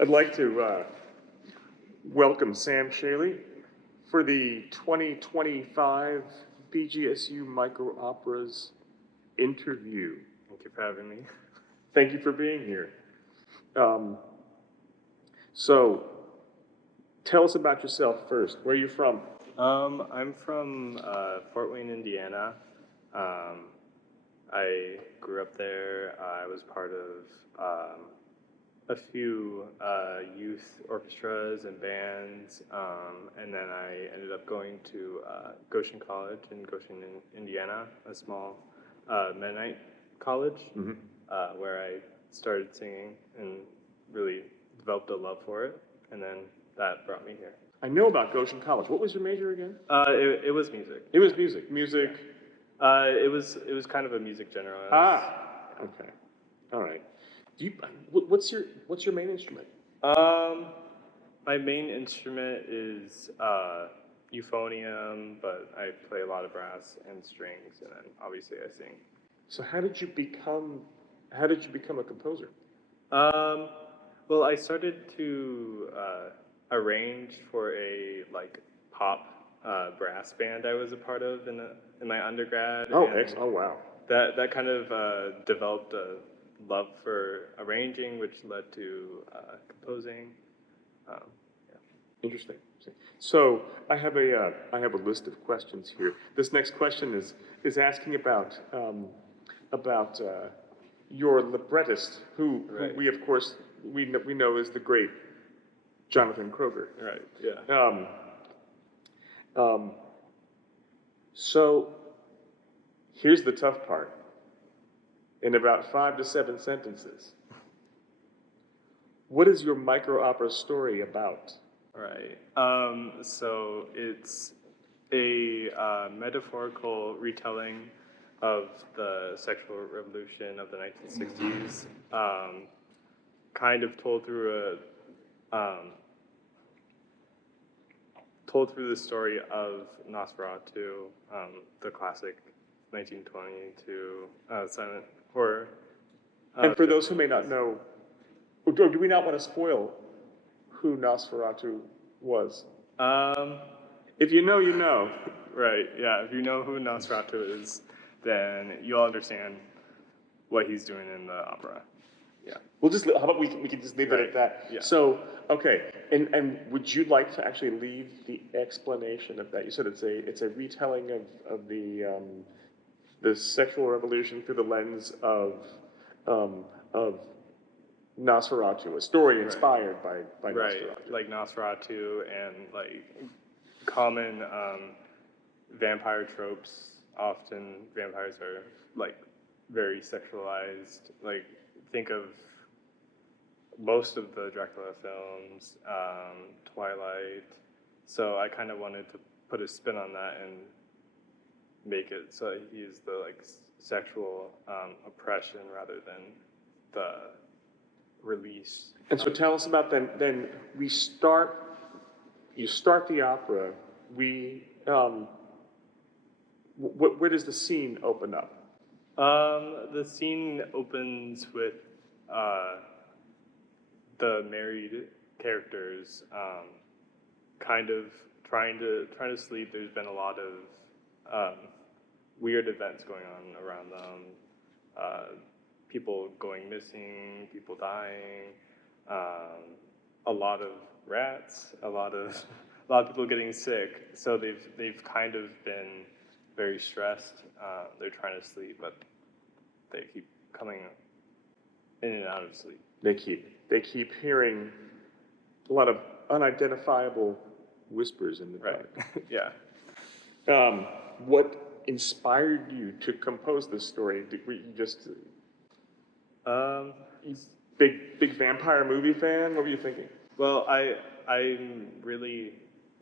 I'd like to welcome Sam Scheele for the 2025 BGSU MicroOpera's interview. Thank you for having me. Thank you for being here. So, tell us about yourself first. Where are you from? I'm from Fort Wayne, Indiana. I grew up there. I was part of a few youth orchestras and bands, and then I ended up going to Goshen College in Goshen, Indiana, a small Mennonite college, where I started singing and really developed a love for it, and then that brought me here. I know about Goshen College. What was your major again? It was music. It was music. Music. It was kind of a music generalist. Okay. All right. What's your main instrument? My main instrument is euphonium, but I play a lot of brass and strings, and then obviously I sing. So how did you become a composer? Well, I started to arrange for a pop brass band I was a part of in my undergrad. Oh, excellent! Oh, wow. That kind of developed a love for arranging, which led to composing. Interesting. So I have a list of questions here. This next question is asking about your librettist, who we of course we know is the great Jonathan Kroger. Right. Yeah. So here's the tough part. In about 5 to 7 sentences, what is your MicroOpera story about? Right. So it's a metaphorical retelling of the sexual revolution of the 1960s, kind of told through the story of Nosferatu, the classic 1922 silent horror. And for those who may not know, or do we not want to spoil who Nosferatu was? If you know, you know. Right, yeah. If you know who Nosferatu is, then you'll understand what he's doing in the opera. Yeah. We'll just, how about we can just leave it at that? Yeah. So, okay, and would you like to actually leave the explanation of that? You said it's a retelling of the sexual revolution through the lens of Nosferatu, a story inspired by Nosferatu. Right, like Nosferatu and common vampire tropes. Often vampires are very sexualized. Think of most of the Dracula films, Twilight. So I kind of wanted to put a spin on that and make it so he's the sexual oppression rather than the release. And so tell us about then you start the opera, where does the scene open up? The scene opens with the married characters kind of trying to sleep. There's been a lot of weird events going on around them. People going missing, people dying, a lot of rats, a lot of people getting sick. So they've kind of been very stressed. They're trying to sleep, but they keep coming in and out of sleep. They keep hearing a lot of unidentifiable whispers in the dark. Right. Yeah. What inspired you to compose this story? Were you just big vampire movie fan? What were you thinking? Well, I'm really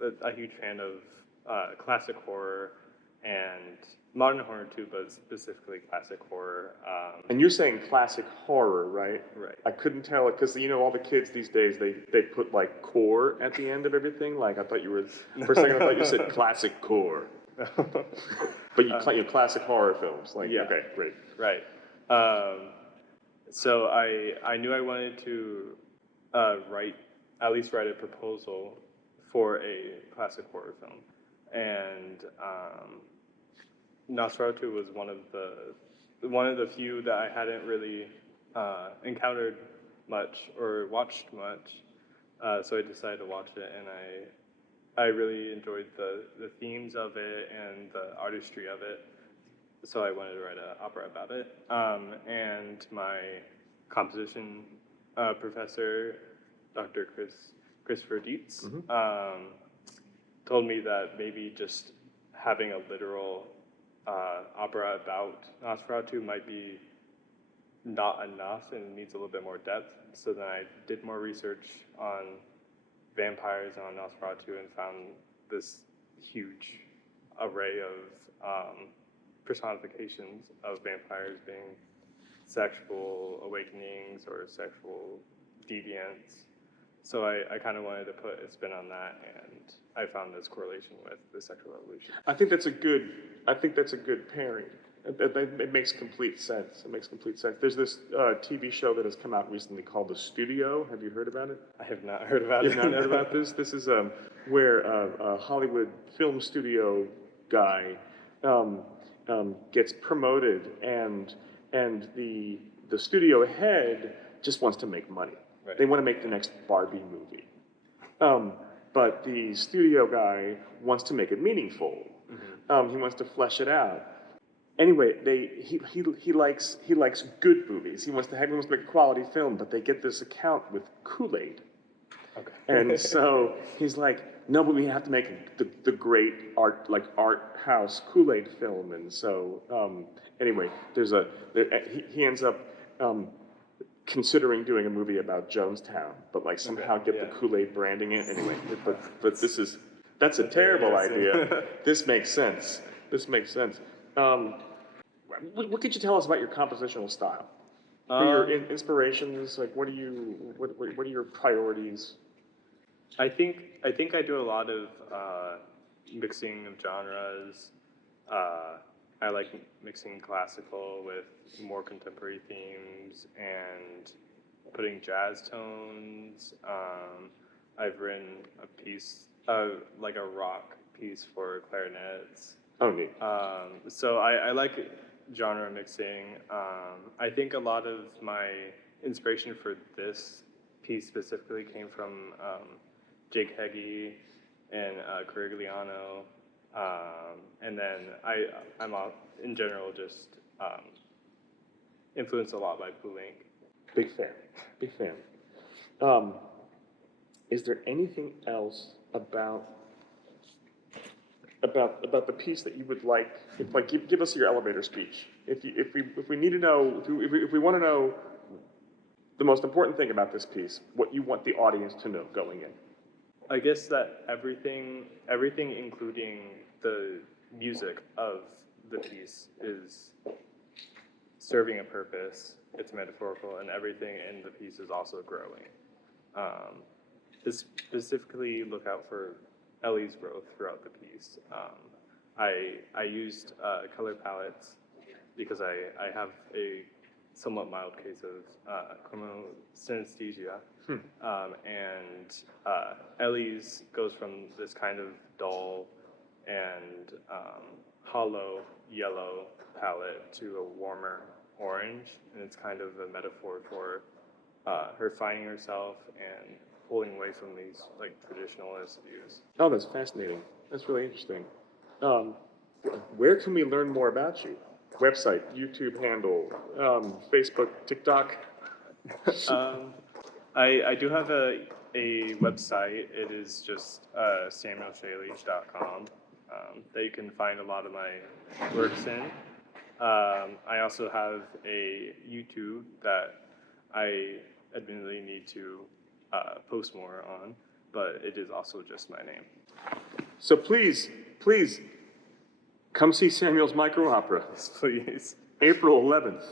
a huge fan of classic horror and modern horror too, but specifically classic horror. And you're saying classic horror, right? Right. I couldn't tell it because all the kids these days they put core at the end of everything. I thought you were for a second I thought you said classic core. But you classic horror films. Yeah. Okay, great. Right. So I knew I wanted to at least write a proposal for a classic horror film, and Nosferatu was one of the few that I hadn't really encountered much or watched much. So I decided to watch it, and I really enjoyed the themes of it and the artistry of it. So I wanted to write an opera about it. And my composition professor, Dr. Christopher Dietz, told me that maybe just having a literal opera about Nosferatu might be not enough and needs a little bit more depth. So then I did more research on vampires and on Nosferatu and found this huge array of personifications of vampires being sexual awakenings or sexual deviants. So I kind of wanted to put a spin on that, and I found this correlation with the sexual revolution. I think that's a good pairing. It makes complete sense. It makes complete sense. There's this TV show that has come out recently called The Studio. Have you heard about it? I have not heard about it. You've not heard about this? This is where a Hollywood film studio guy gets promoted, and the studio head just wants to make money. Right. They want to make the next Barbie movie. But the studio guy wants to make it meaningful. He wants to flesh it out. Anyway, he likes good movies. He wants to make a quality film, but they get this account with Kool-Aid. Okay. And so he's like, no, but we have to make the great art house Kool-Aid film. And so anyway, he ends up considering doing a movie about Jonestown, but like somehow get the Kool-Aid branding in. Anyway, but that's a terrible idea. This makes sense. What could you tell us about your compositional style? What are your inspirations? Like, what are your priorities? I think I do a lot of mixing of genres. I like mixing classical with more contemporary themes and putting jazz tones. I've written a piece, like a rock piece for clarinets. Oh, neat. So I like genre mixing. I think a lot of my inspiration for this piece specifically came from Jake Heggie and Corigliano. And then I'm in general just influenced a lot by Poulenc. Big fan. Is there anything else about the piece that you would like? Give us your elevator speech. If we need to know, if we want to know the most important thing about this piece, what you want the audience to know going in. I guess that everything including the music of the piece is serving a purpose. It's metaphorical, and everything in the piece is also growing. Specifically, look out for Ellie's growth throughout the piece. I used color palettes because I have a somewhat mild case of chromosynesthesia. And Ellie's goes from this kind of dull and hollow yellow palette to a warmer orange, and it's kind of a metaphor for her finding herself and pulling away from these like traditionalist views. Oh, that's fascinating. That's really interesting. Where can we learn more about you? Website, YouTube handle, Facebook, TikTok? I do have a website. It is just samuelscheele.com that you can find a lot of my works in. I also have a YouTube that I admittedly need to post more on, but it is also just my name. So please, come see Samuel's MicroOpera. Yes, please. April 11th,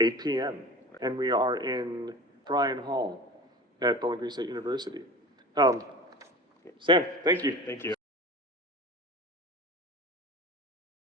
8 p.m. And we are in Bryan Hall at Bowling Green State University. Sam, thank you. Thank you.